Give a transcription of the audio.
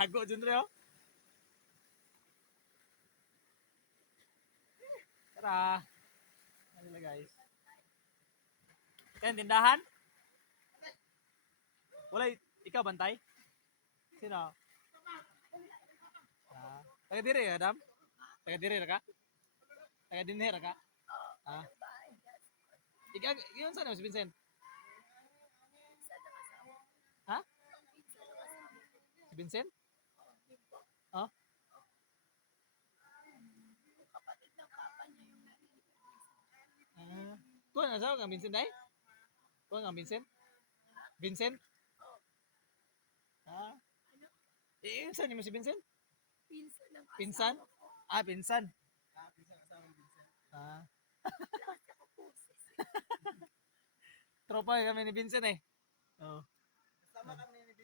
Tago dyan rin, oh. Tara. Ano na, guys? Yan, tindahan? Wala, ikaw bantay? Sino? Taga diri, Adam? Taga diri ka? Taga dinher ka? Ah. Ikaw, yun saan si Vincent? Ha? Si Vincent? Oh? Ah. Kuha nga sa ang Vincent ay? Kuha nga Vincent? Vincent? Ah. Eh, saan mo si Vincent? Pinsan? Ah, pinsan. Ah. Tropa kami ni Vincent eh. Oh.